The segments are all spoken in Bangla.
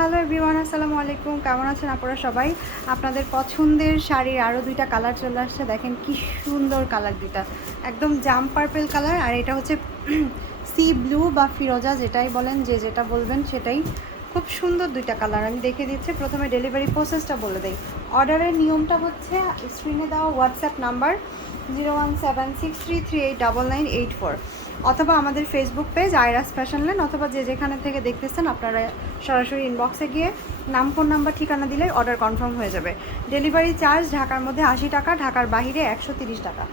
হ্যালো এভরিওয়ান, আসসালামু আলাইকুম। কেমন আছেন আপনারা সবাই? আপনাদের পছন্দের শাড়ির আরও দুইটা কালার চলে আসছে। দেখেন কি সুন্দর কালার দুইটা, একদম জাম পার্পেল কালার, আর এটা হচ্ছে সি ব্লু বা ফিরোজা, যেটাই বলেন, যে যেটা বলবেন সেটাই। খুব সুন্দর দুইটা কালার আমি দেখে দিচ্ছি। প্রথমে ডেলিভারি প্রসেসটা বলে দিই। অর্ডারের নিয়মটা হচ্ছে স্ক্রিনে দেওয়া হোয়াটসঅ্যাপ নাম্বার 01763389984, অথবা আমাদের ফেসবুক পেজ আইরাস ফ্যাশন ল্যান্ড, অথবা যে যেখানে থেকে দেখতেছেন আপনারা সরাসরি ইনবক্সে গিয়ে নাম, ফোন নাম্বার, ঠিকানা দিলে অর্ডার কনফার্ম হয়ে যাবে। ডেলিভারি চার্জ ঢাকার মধ্যে 80 টাকা, ঢাকার বাইরে 130 টাকা।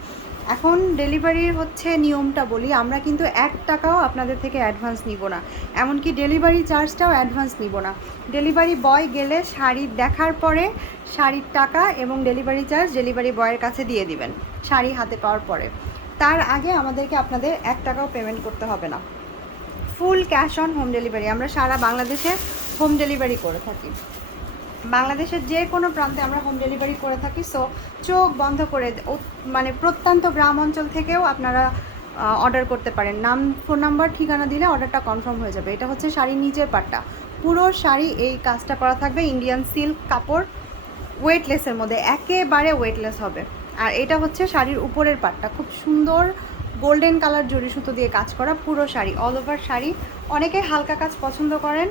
এখন ডেলিভারির হচ্ছে নিয়মটা বলি, আমরা কিন্তু 1 টাকাও আপনাদের থেকে অ্যাডভান্স নিব না, এমনকি ডেলিভারি চার্জটাও অ্যাডভান্স নিব না। ডেলিভারি বয় গেলে শাড়ি দেখার পরে শাড়ির টাকা এবং ডেলিভারি চার্জ ডেলিভারি বয়ের কাছে দিয়ে দিবেন শাড়ি হাতে পাওয়ার পরে। তার আগে আমাদেরকে আপনাদের 1 টাকাও পেমেন্ট করতে হবে না। Full cash on home delivery, আমরা সারা বাংলাদেশে হোম ডেলিভারি করে থাকি। বাংলাদেশের যে কোনো প্রান্তে আমরা হোম ডেলিভারি করে থাকি। সো চোখ বন্ধ করে, মানে প্রত্যন্ত গ্রাম অঞ্চল থেকেও আপনারা অর্ডার করতে পারেন। নাম, ফোন নাম্বার, ঠিকানা দিলে অর্ডারটা কনফার্ম হয়ে যাবে। এটা হচ্ছে শাড়ির নিচের পাটটা, পুরো শাড়ি এই কাজটা করা থাকবে ইন্ডিয়ান সিল্ক কাপড়, ওয়েটলেসের মধ্যে, একেবারে ওয়েটলেস হবে। আর এটা হচ্ছে শাড়ির উপরের পাটটা, খুব সুন্দর গোল্ডেন কালার জরি সুতো দিয়ে কাজ করা পুরো শাড়ি, অল ওভার শাড়ি। অনেকে হালকা কাজ পছন্দ করেন,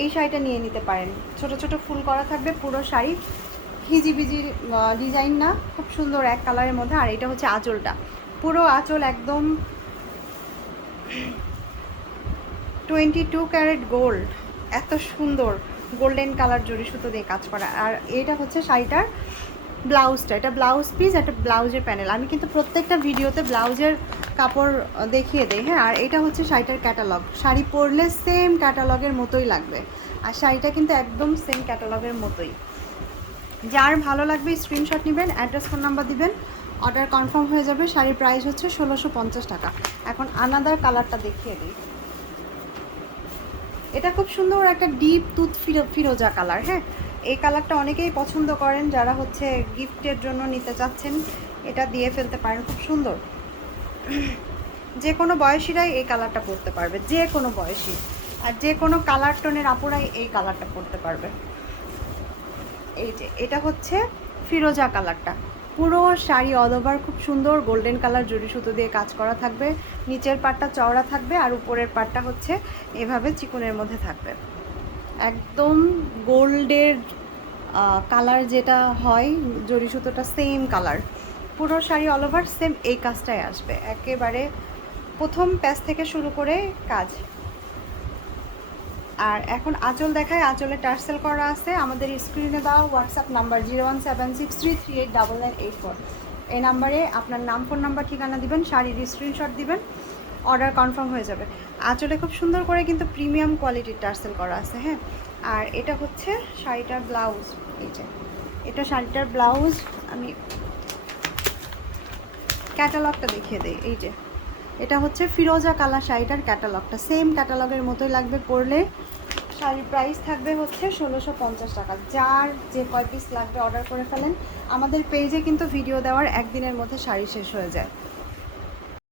এই শাড়িটা নিয়ে নিতে পারেন। ছোট ছোট ফুল করা থাকবে পুরো শাড়ি, হিজিবিজি ডিজাইন না, খুব সুন্দর এক কালারের মধ্যে। আর এটা হচ্ছে আঁচলটা, পুরো আঁচল একদম 22 ক্যারেট গোল্ড, এত সুন্দর গোল্ডেন কালার জরি সুতো দিয়ে কাজ করা। আর এটা হচ্ছে শাড়িটার ব্লাউজটা, এটা ব্লাউজ পিস, একটা ব্লাউজের প্যানেল। আমি কিন্তু প্রত্যেকটা ভিডিওতে ব্লাউজের কাপড় দেখিয়ে দিই, হ্যাঁ। আর এটা হচ্ছে শাড়িটার ক্যাটালগ, শাড়ি পরলে সেম ক্যাটালগের মতোই লাগবে, আর শাড়িটা কিন্তু একদম সেম ক্যাটালগের মতোই। যার ভালো লাগবে স্ক্রিনশট নেবেন, অ্যাড্রেস, ফোন নাম্বার দিবেন, অর্ডার কনফার্ম হয়ে যাবে। শাড়ির প্রাইস হচ্ছে 1650 টাকা। এখন আনাদার কালারটা দেখিয়ে দিই। এটা খুব সুন্দর একটা ডিপ তুত ফিরোজা কালার, হ্যাঁ। এই কালারটা অনেকেই পছন্দ করেন, যারা হচ্ছে গিফটের জন্য নিতে চাচ্ছেন এটা দিয়ে ফেলতে পারেন। খুব সুন্দর, যে কোনো বয়সীরাই এই কালারটা পরতে পারবে, যে কোনো বয়সী, আর যে কোনো কালার টোনের আপুরাই এই কালারটা পরতে পারবে। এই যে এটা হচ্ছে ফিরোজা কালারটা, পুরো শাড়ি অল ওভার খুব সুন্দর গোল্ডেন কালার জরি সুতো দিয়ে কাজ করা থাকবে। নিচের পাটটা চওড়া থাকবে, আর উপরের পাটটা হচ্ছে এভাবে চিকনের মধ্যে থাকবে। একদম গোল্ডের কালার যেটা হয় জরি সুতোটা, সেম কালার। পুরো শাড়ি অল ওভার সেম এই কাজটাই আসবে, একেবারে প্রথম প্যাচ থেকে শুরু করে কাজ। আর এখন আঁচল দেখায়, আঁচলে টার্সেল করা আছে। আমাদের স্ক্রিনে দেওয়া হোয়াটসঅ্যাপ নাম্বার 01763389984, এই নাম্বারে আপনার নাম, ফোন নাম্বার, ঠিকানা দিবেন, শাড়ির স্ক্রিনশট দিবেন, অর্ডার কনফার্ম হয়ে যাবে। আঁচলে খুব সুন্দর করে কিন্তু প্রিমিয়াম কোয়ালিটির টার্সেল করা আছে, হ্যাঁ। আর এটা হচ্ছে শাড়িটার ব্লাউজ, এই যে এটা শাড়িটার ব্লাউজ। আমি ক্যাটালগটা দেখিয়ে দিই। এই যে এটা হচ্ছে ফিরোজা কালার শাড়িটার ক্যাটালগটা, সেম ক্যাটালগের মতোই লাগবে পরলে। শাড়ির প্রাইস থাকবে হচ্ছে 1650 টাকা। যার যে কয় পিস লাগবে অর্ডার করে ফেলেন। আমাদের পেজে কিন্তু ভিডিও দেওয়ার একদিনের মধ্যে শাড়ি শেষ হয়ে যায়।